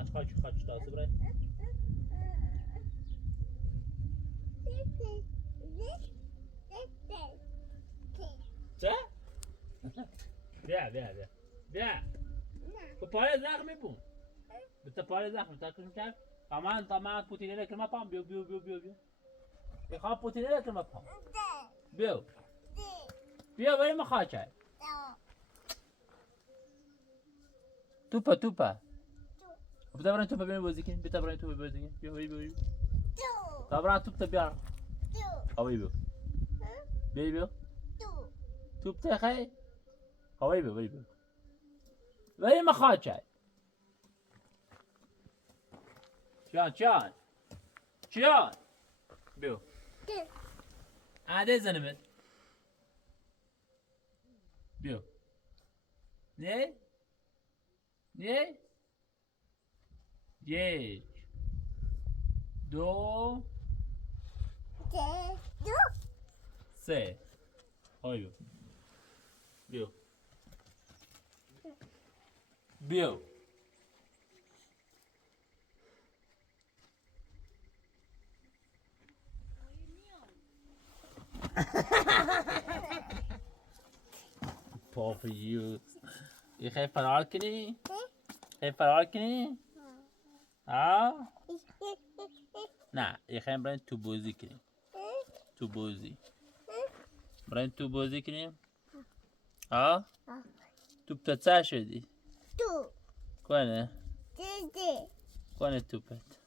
نه خاک تازه برای چه؟ بیا تو پاره زخم میبون بتا پاره زخم تا کنم کرد تمام پوتینه لکن پام بیو بخوام پوتینه لکن پام بیا بریم خاچه توپا بتا برای توپا بریم بازی کنیم بتا برای توپا بازی کنیم بیا تا برای توپ تا بیار بیا توپ تا خیلی بیا بریم خاچه چیان بیا عاده زنمت بیا نه یک دو سه بیا پافیوز یه خیلی فرار کنی؟ نه یه خیلی برای تو بازی کنیم توپ تا چه شدی؟ کنه توپت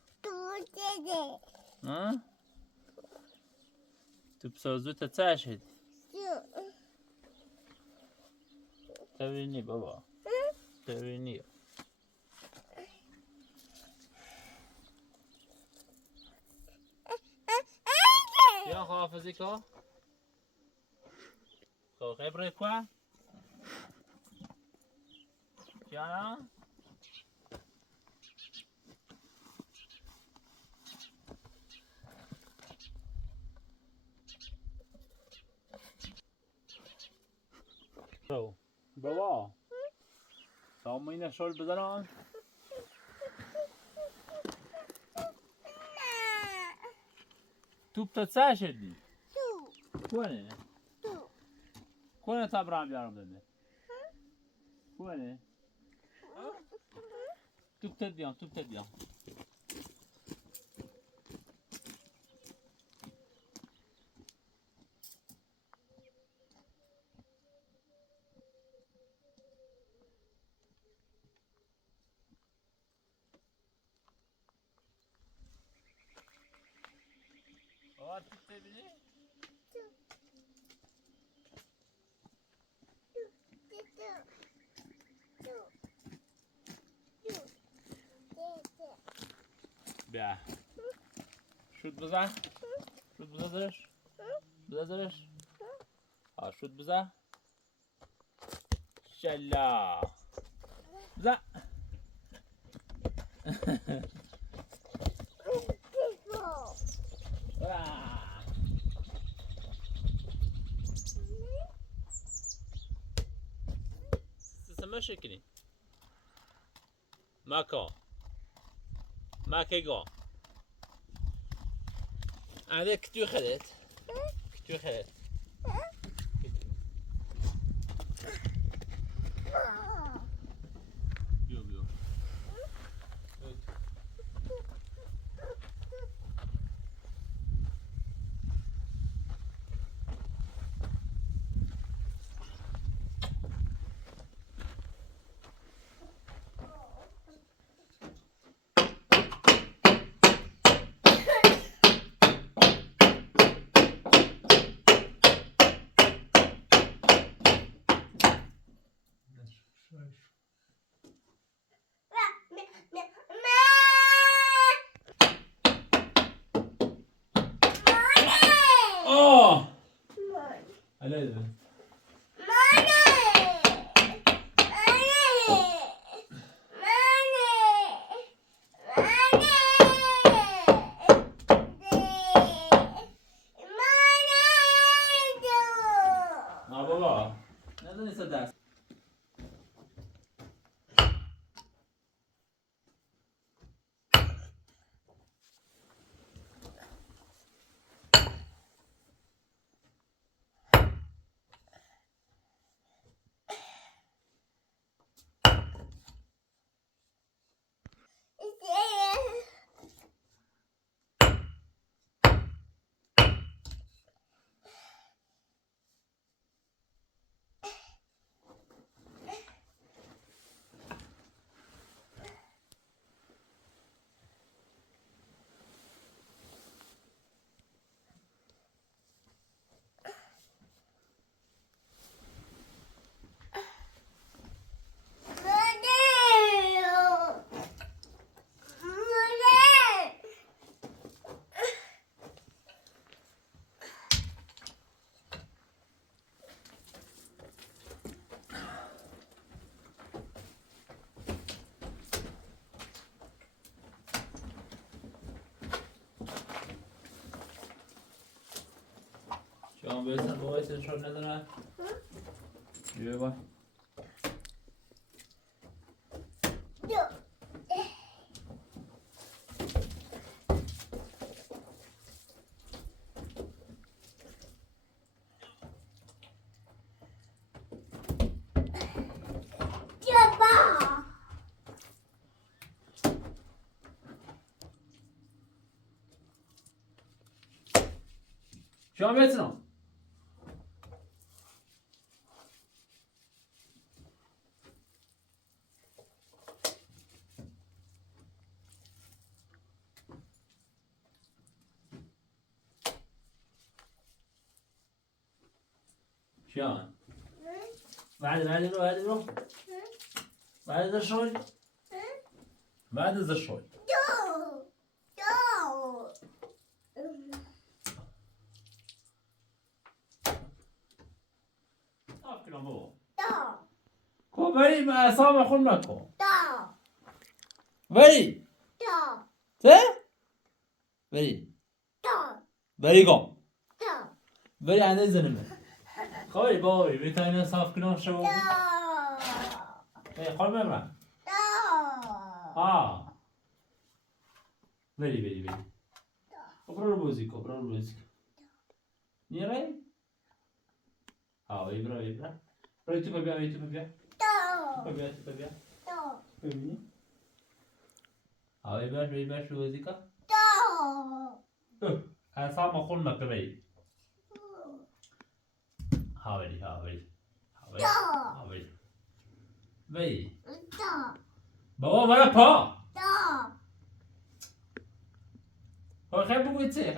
توپ سازو تا چه شدی؟ تبینی بابا یا حافظی که خیلی برای که یا بابا تمام این اشار بزنم توپ تا چه شدی؟ کنه تا برام بیارم داده کنه توپ تا بیام توپ ببینی؟ بیا شوت بزن درش شوت بزن شلا بزن سسما شكلي ماكو ماكيغو هذا كتو خلت بيو هلا بابا ندونی صدا شما باید شد نداره بیا با شما بتونم شان بعد رو بعد شوي بعد شوي تاكلوا بابا كوبري ما أصابع خل ماكو بري ته بري قوم بري عند زلمة خوي بابي بيتاينا صاف كلام شو ايه خل ممرا بري كبروا البوزيك نيري يبرا بري تو ببيع ببيني يبرا شو بوزيكا أصاب ما خل ماكو بري هاوري بی بابا برای پا خیلی بگوی چه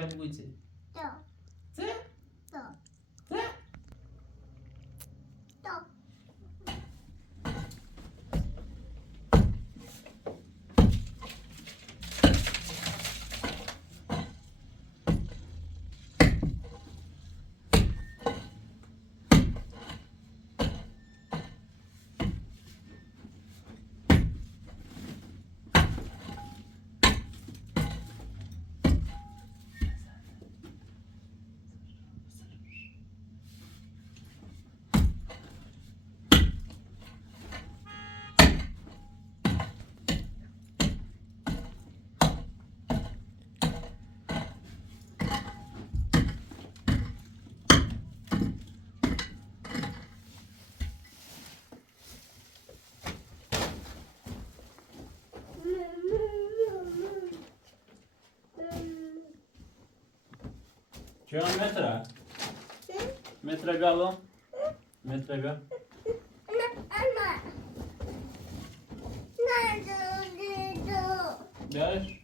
چون متره بیالم بیا بیارش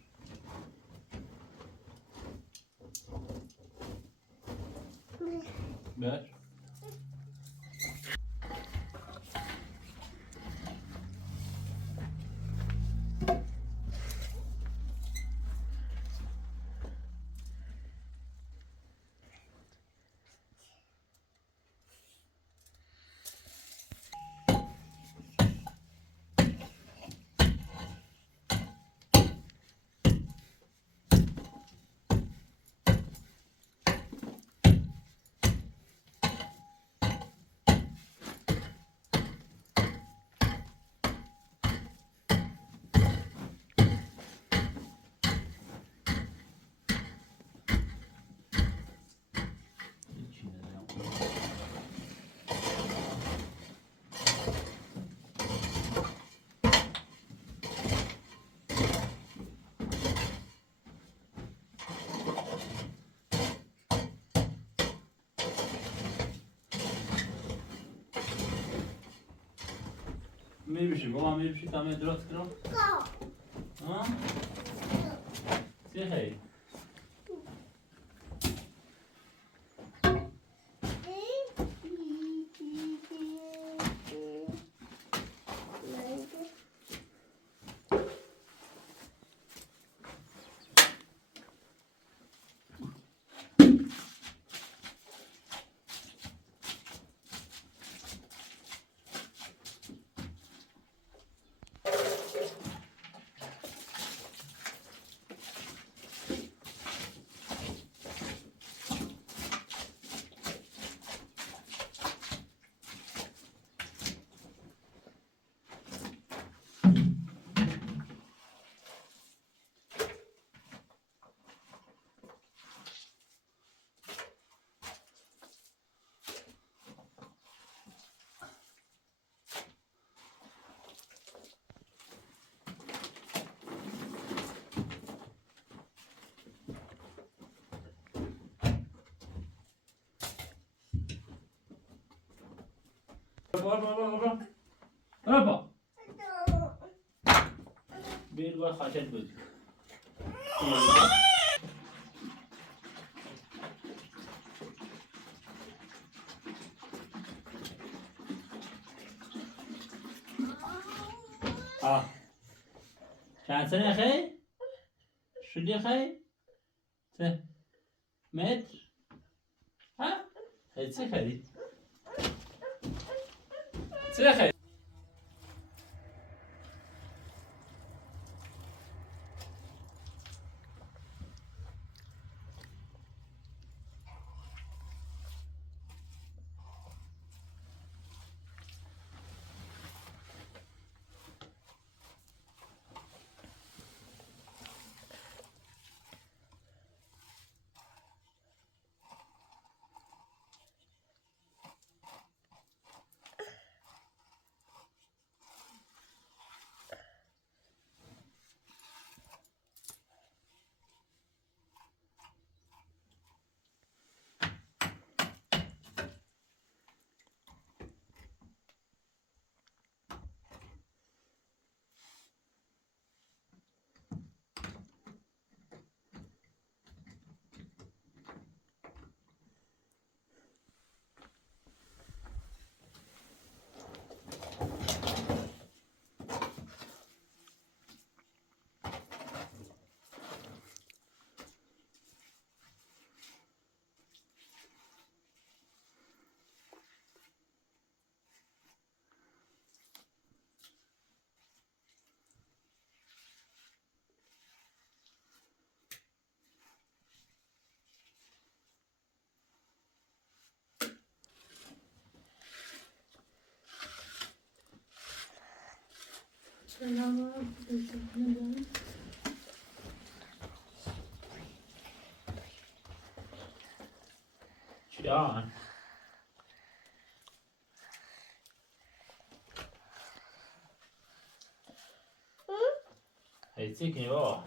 میبشی تمام درست کنم چه خیلی برو بیر باید خاطر بودی چند سنه خیلی؟ شدی خیلی؟ سه متر؟ ها؟ خیلی چه خیلی؟ چه خیلی؟ جان خیلی چه کنی بابا؟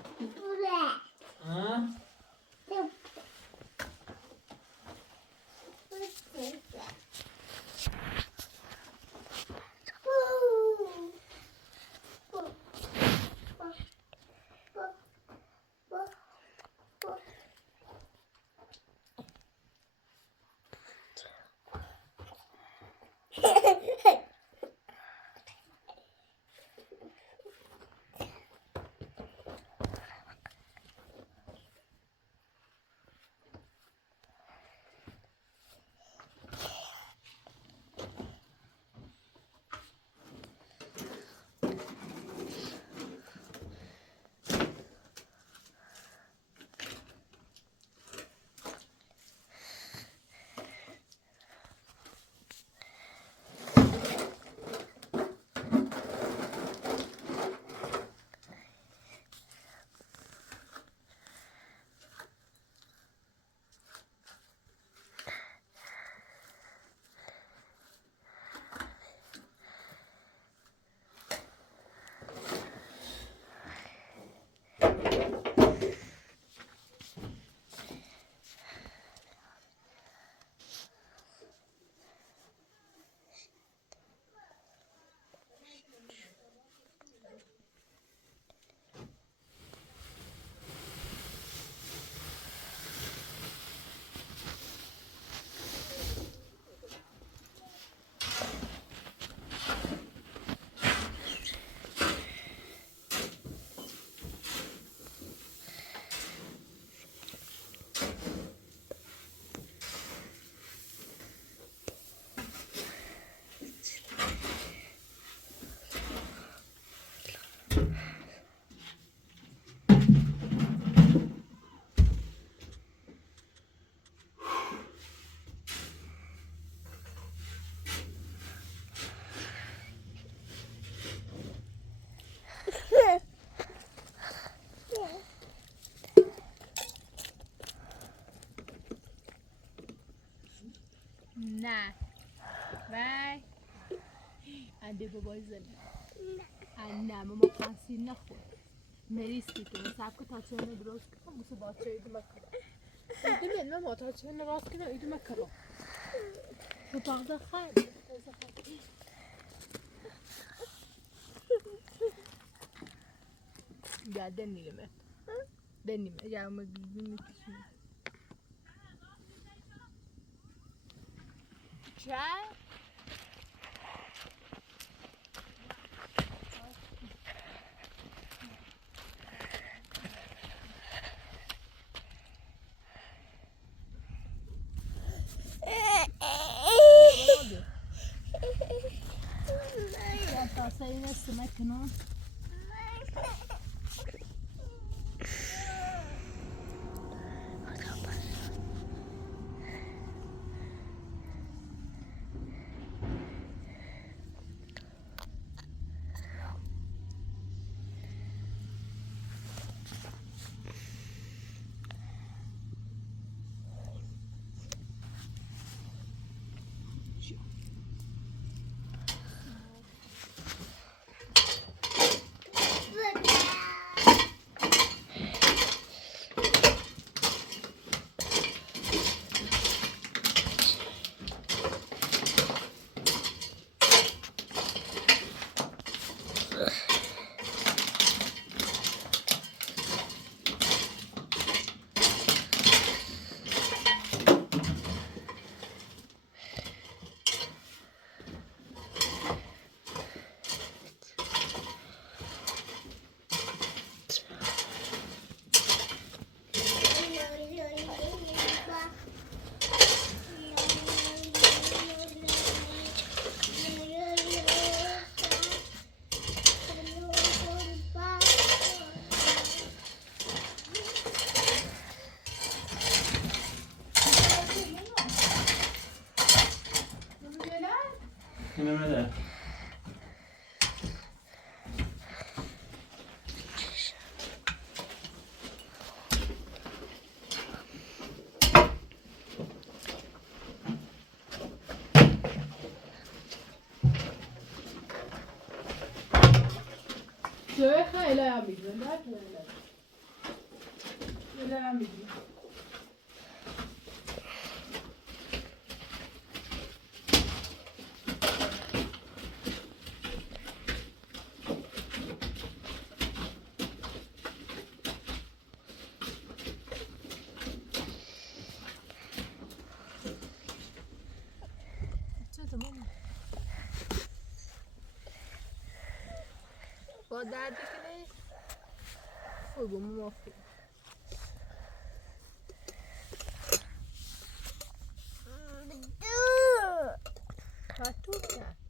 نه وای انده بابای زنه نه ماما پنسیل نخور مریستی که سب که تا چه درست کنم بسه باچه ایدو مکرم ایدو من ماما تا چه راست کنم ایدو مکرم تو پاقده خیلی Ja, den niet meer. Den niet meer. Ja, maar ik doe niet meer. Try. Ja, ta sa yine sımak no. Yine de. Şöyle hele yapayım. Hele yapayım. Tamam mı? با درد کنه خوبه موافق کارتون کرد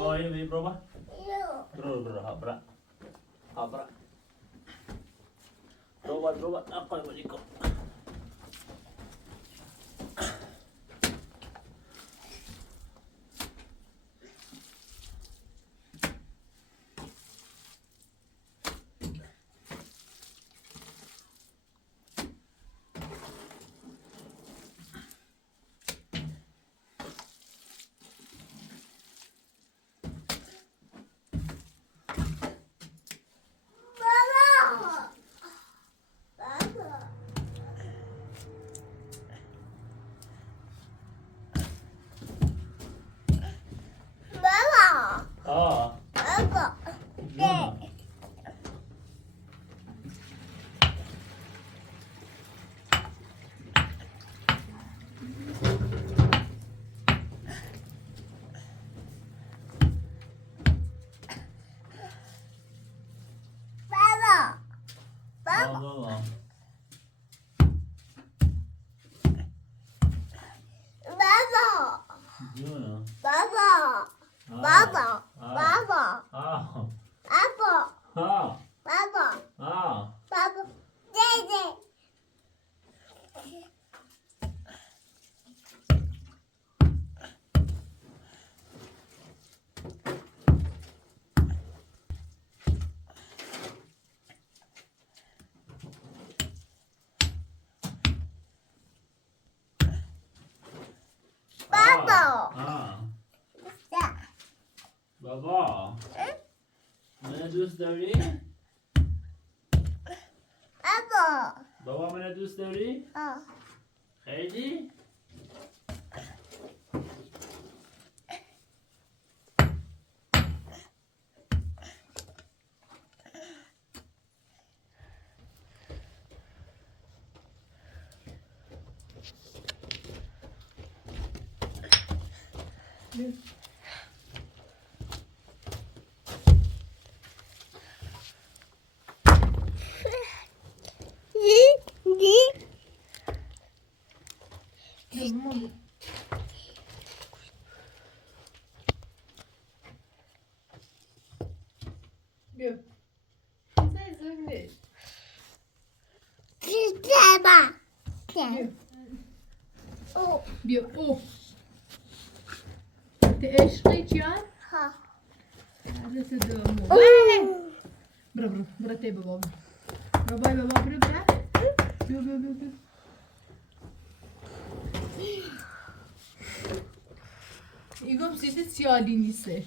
Go in, bro. Bro, habra. Bro, apa yang mau ikut? Ah. Gimana? Baba. Gimana? Ah. Ah. Baba. Mana dost dاری؟ بابا منو دوست داری؟ خیلی؟ بیا سعی زنده بیا او te عشقی جان تو دومو برو تی بابا برو بای بابا برو بیا ایگم سیست سیادی نیسته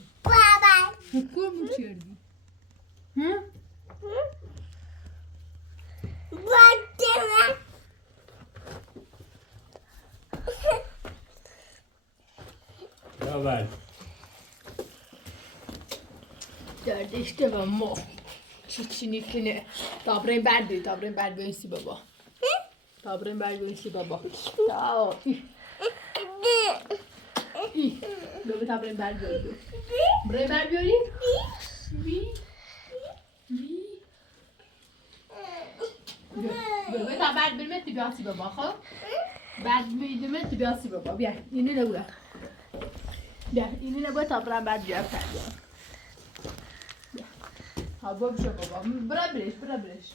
کورمون چیردی اول درد اشتباه ما چی نیکنه تابرین برد بینسی بابا تابرین برد بینسی بابا بابا تابرین برد بیاری برای برد بیاری بابا تا برد برمه تی بیاسی بابا خب برد میدمه تی بیاسی بابا بیا اینو نگوه بیا اینو نگوه تابرین برد بیار کرد ها بابا بابا برا برش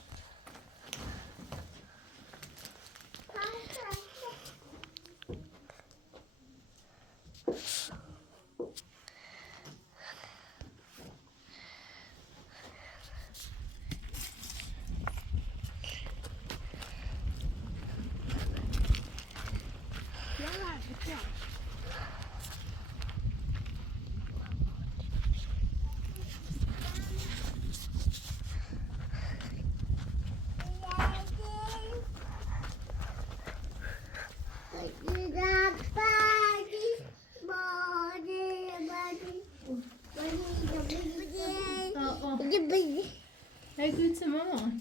Hey, good to mama.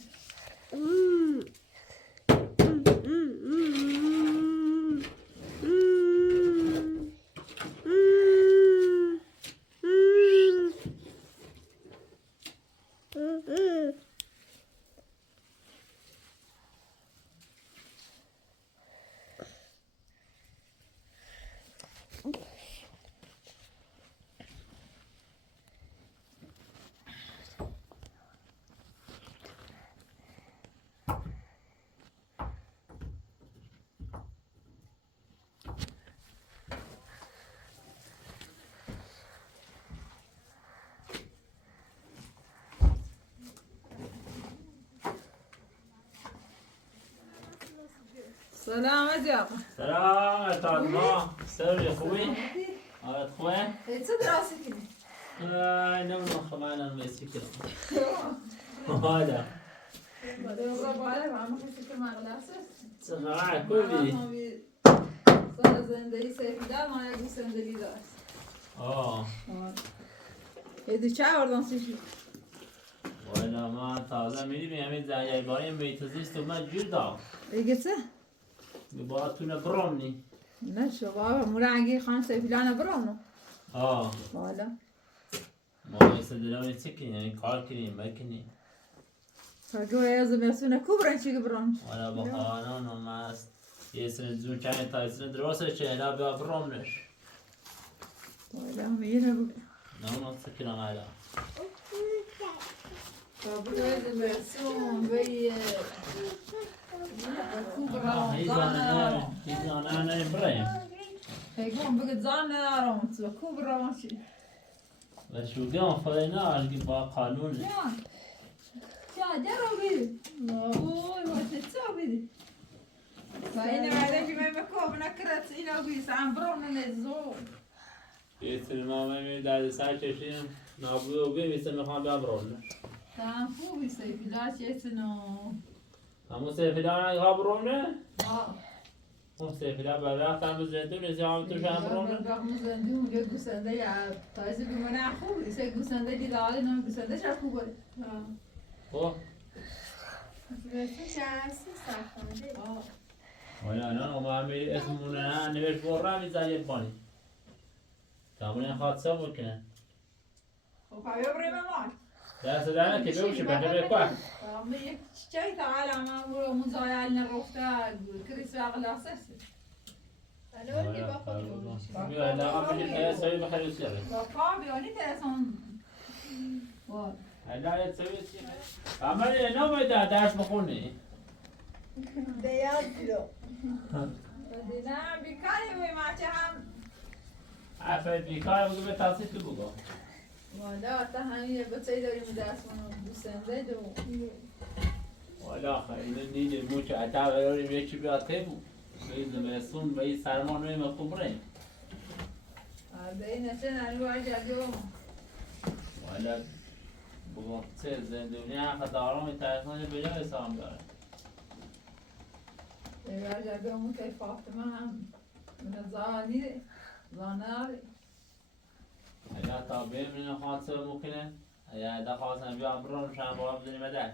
سلام ازيك. سلام تعال ما سوري اخوي هذا اخوي تصدق راسك نمر خمانا المسكين هذا بالله ما خسرت ما غلاسه سمع كل صار زندگی سفیده ما یک زندگی داشت یه چه آوردن سیشی والا ما تازه میدیم همین زنجای باری محیط زیست و من جور دام دیگه چه؟ میبارتونه برامنی نه شو بابا مرنگی خان سفیدانه برامنو والا ما مثل دلونی چی کنیم یعنی کار کنیم بکنیم فاجو از مسونه کوبرن چی برام والا با خانان و ماست یه سن زون چند تا سن دراسه چه نه بیا برامنش والا میره بود نه سکنم علا فاجو از مسون وی هیزانه نه بریم هیگون بگه زان ندارم تو کوبران چی و شوگم فاینا اگه با قانون جارو بیدی اوی واسه چه بیدی و این عده که من بکوب نکرد اینا بیست هم برام نزو یه سری ما میمی در سر چشیم نابود و بیمیسته میخوام بیام برونه تام خوبی سیفیدا چیتنو همون سیفیدا اگه ها برونه؟ آه اون سیفیدا بلغت هم زندون نیزی هم توش هم برونه؟ بلغت زندون یه گوسنده یا تایزی بیمونه خوبی سی گوسنده دیده آلی نام گوسنده چه خوبه خب رسیم چه هستی سرخانده والا نه ما همی اسمونه نه نوشت برره میزنی بانی تامونه حادثه بکنه خب بیا بریم ما دست دارن که بوشی بنده بکن ما یک چی تعالی ما برو مزایل نرفته کریس اغلاس است الان که با خود بیا نه میشه سوی بخری سیاره با پا بیانی تلفن وای هلا سوی سیاره عملی نمیده درس بخونی دیاد بیرو دیدم بیکاری بی ما چه هم افراد بیکار بگو به تصیف بگو والا تا همین بچه داریم دست منو بوسنده دو والا خیلی نیده موچه عطا براریم یکی بیاته بود به زمستون به این سرما نوی مخوب ریم به این نشه نرو جدیوم والا بگو چه زندونی هم خدارام ترسانی بجا حسام داره به جدیوم که فاطمه هم من زانی زاناری اگر تا ببینه خاصه ممکنه اگر دا خواستم بیام برام شما با هم بزنیم در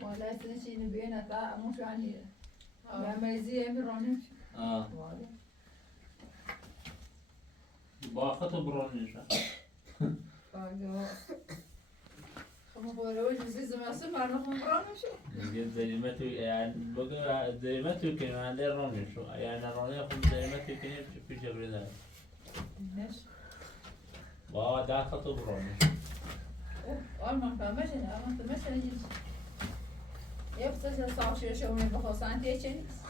والا سنشی اینو بینه تا موشانی رمزی امرانش با خطو برام نشن باگه خب بروش زیز مسئول مردم برانشه دیگه زریمه توی بگه زریمه توی کنیم هنده رانه شو اگر نرانه خود زریمه توی کنیم چه پیش بریده نش با ده خطو برانه آلمان فهمشن آلمان فهمشن یه بسیار ساخته شومی بخواستن تیچه نیست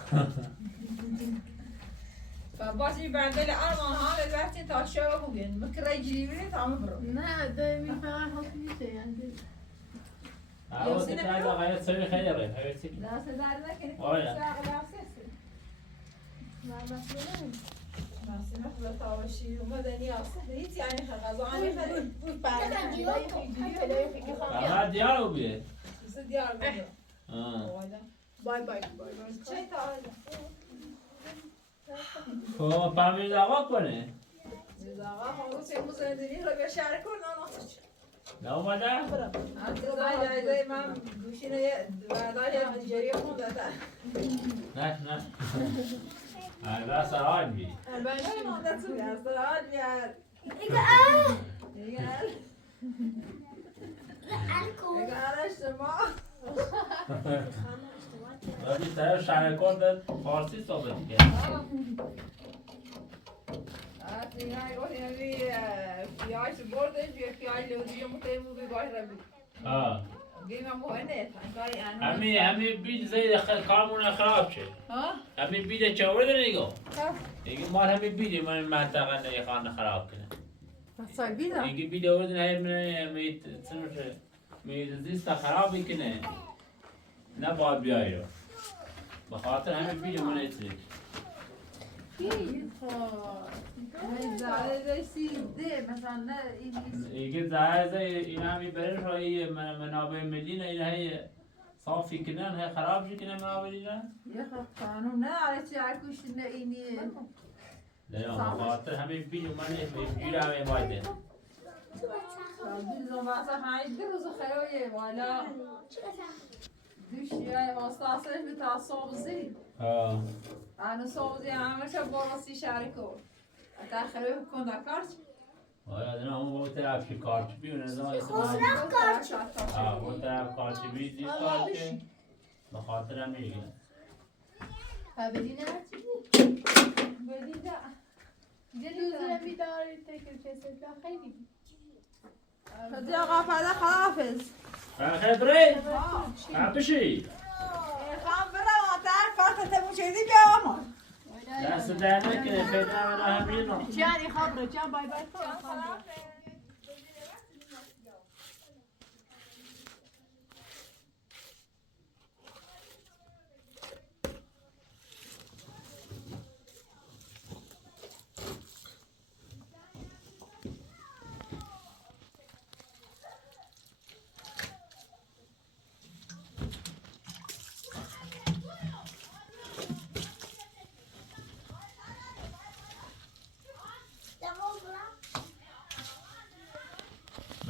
فباسی بردل آلمان ها لذتی تا شو بگین مکرای جلیوری تا برو نه دائمی فقط حکمی میشه یعنی اول که تاید آقایت سوی خیلی ریم حیوتی که دست در نکنی آره. ماسي مثل طاوشي ومدني أصلا هيت يعني خزانة فقط دیارو بیه بس ديار بيو بای بای شيء تعال خب پامیر دقا کنه إذا غاهم روسي مزندني ربي شاركون أنا نه اومده؟ أنت زي ما دوشينا بعدها جريهم ده نه نه هذا سراد بی نه ده تو يا سراد يا إيجار إيجارش ما ولی طرف شهرکار داد فارسی صحبت کرد يعني يقول يعني في عايش بوردج في عايش لو دي متيمو بيقاش ربي بيما مهنت همی بیل زیر کارمون خراب شه همی بیل چاور داره نگاه دیگه مال همی بیل من منطقه نیخوان خراب کنه صار بيدا دیگه بیل آوردن هر من می زیست خرابی کنه نه باید بیایی رو به خاطر همه بیجو من ایتری زاره رسیده مثلا نه این نیست ایگه زهر این همی برش های منابع ملی نه این های صافی کنن های خراب شی کنن منابع ملی نه یه خب قانون نه آره چی هرکوش نه اینی نه خاطر همه بیجو من ایتری همه باید بیزو واسه های دو روز خیلی والا دوشی های آستاسه بیتا صوبزی انا صوبزی همه شب باراسی شرکو اتا خیلی کن دکارچ آره نه اون بود طرف که کارچ بیونه زمان اون طرف کارچ بی دی کارچ به خاطر هم میگه بدی نه بدی نه یه دوزه بیداری تکر کسی خیلی خدی آقا پده خداحافظ خیلی بری بشی خواهم برم آتر کارت تمو چیزی بیا آمان دست در نکنه خیلی همینو جانی خبره جان بای بای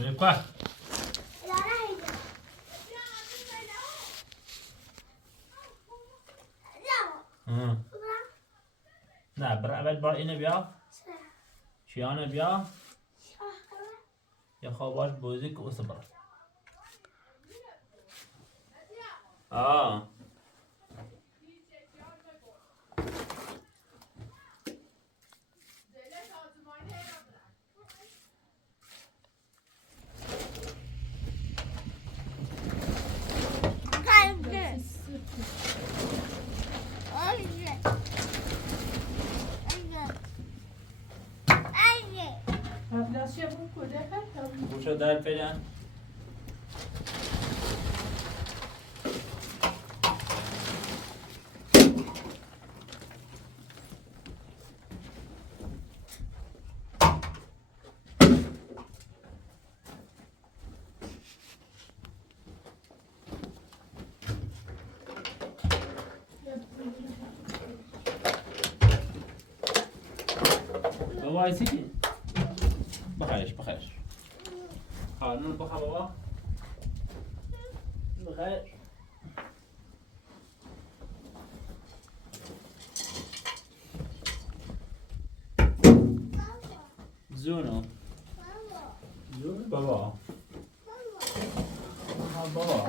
بریم که نه اول برای اینه بیا چیانه بیا یا خواباش بوزی که اوسه برا بوشو در پیدن وایسی بخیرش قانون بخوا بابا بخیر زونو زون بابا بابا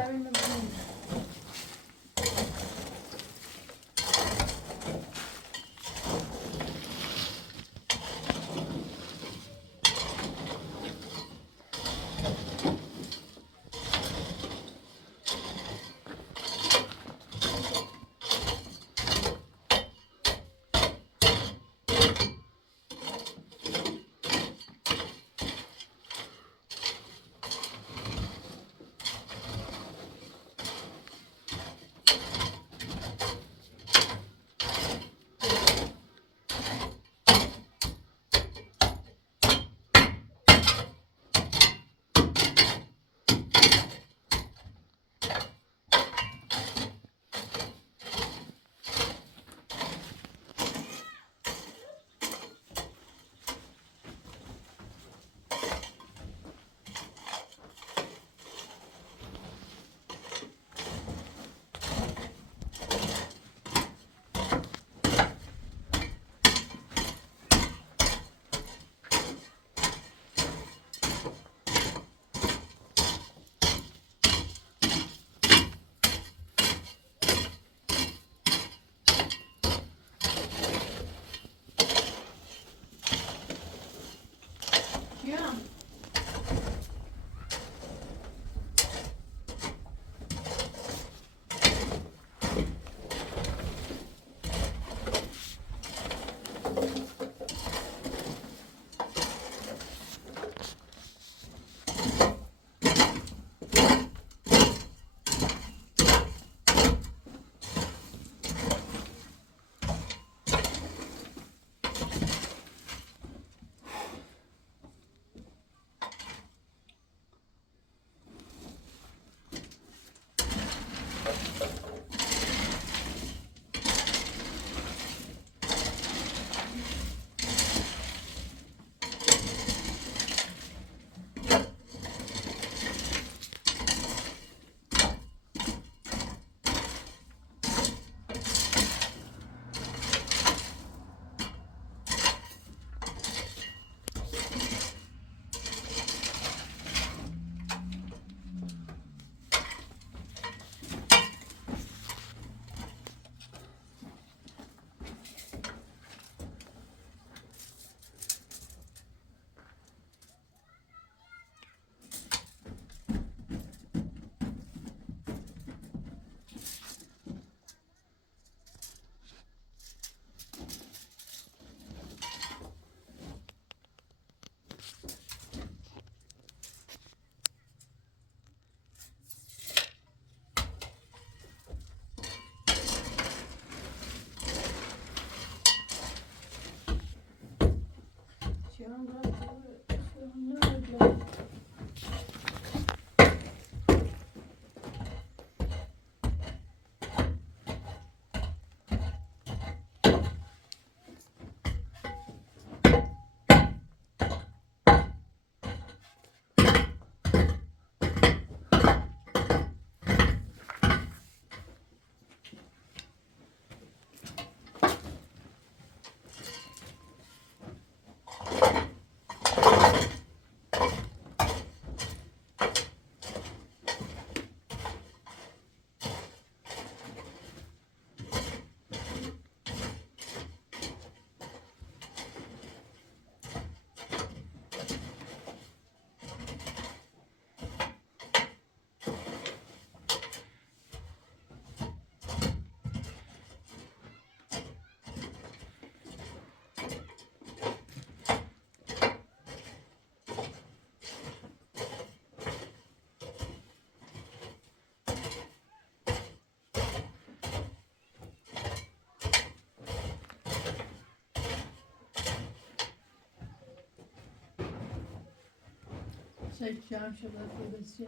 Seçeceğim şöyle kırmızı.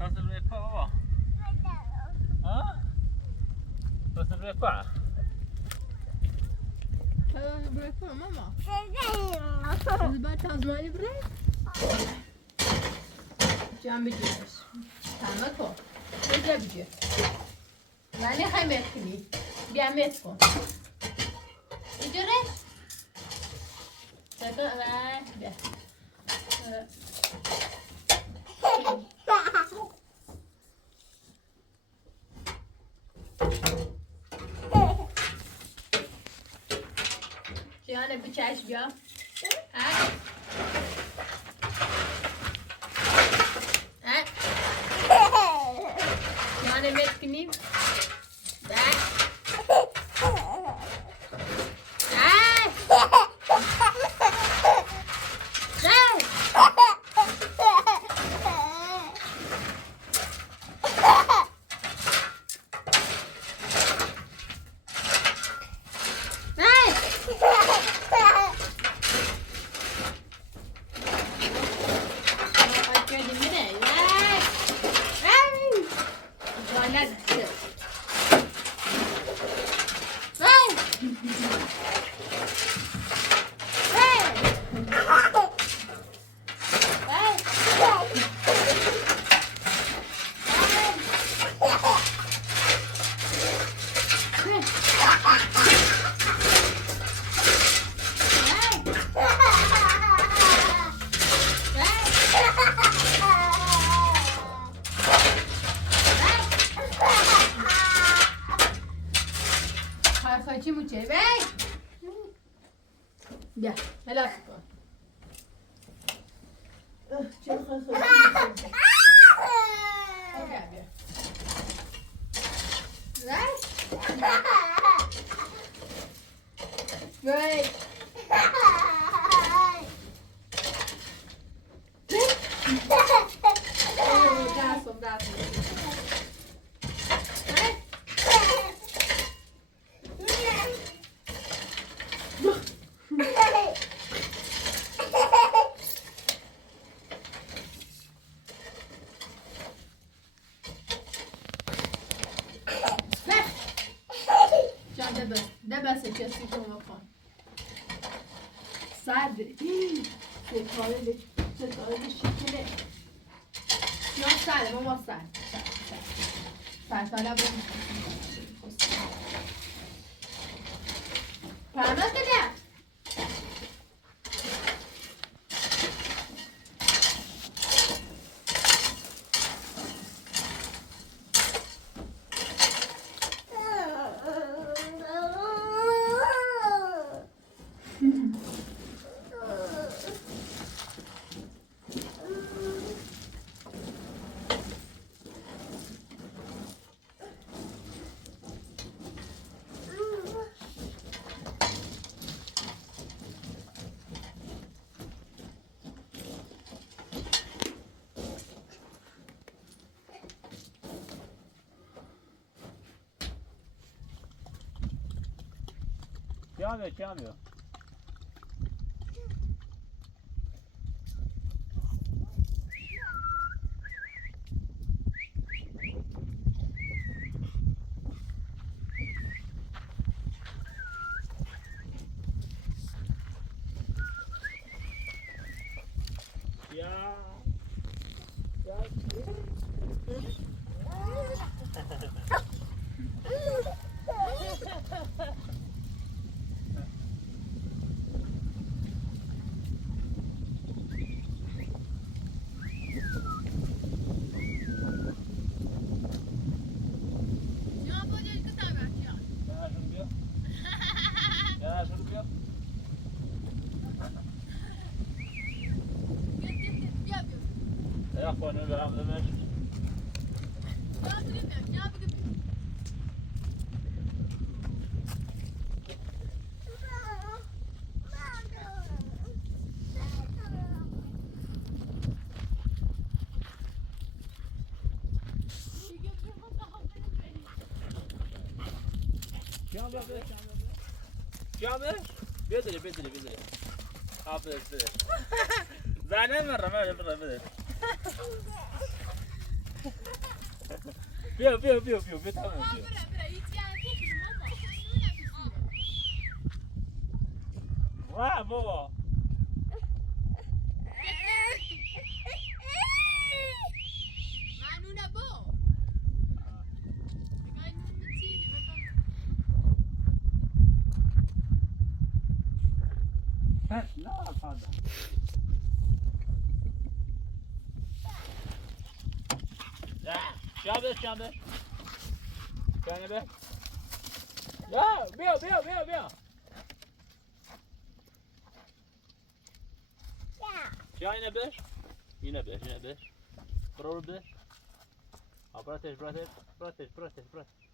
Nasıl bir baba? Ha? Nasıl bir baba? Ben bırakamam ama. Ben Tazmanya bırak. Can biliyoruz. Tamam ko. Ne biliyor? Yani hemen kili. Bir amet ko. İçeri. Sakın ver. Ver. Cihan'a bir çay ya. Ha? Ha? Cihan'a metkini. Ha? Haji muce. Vey. Gel. Helal. Çok hızlı. Gel bir. Vey. Vey. Braço, braço. Deve ser assim como eu falo. Sabe? Você olha de chique. Não sai, vou mostrar. Sai, olha a boca. Para, não, cadê? Cambio. Ya. يا اخوان العب ماشي جامع بدري حافظ زعلان مرة بدري بيو تمام برافو لا هذا شابش كان به يا بيو شاينه بش ينه بش برو بش براتش مش براتش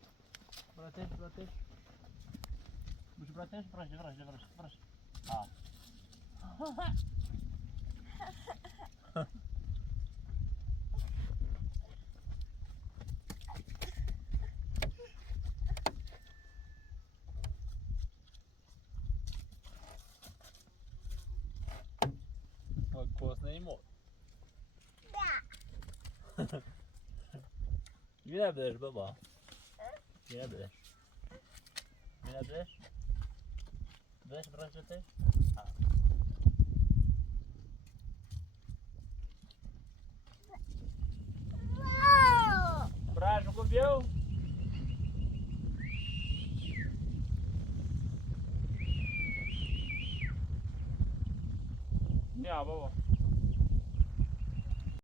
Вкусный мод. Yine bilir baba. Yine bilir. Bırak öte. Bırak şu kubiyo. Ya baba.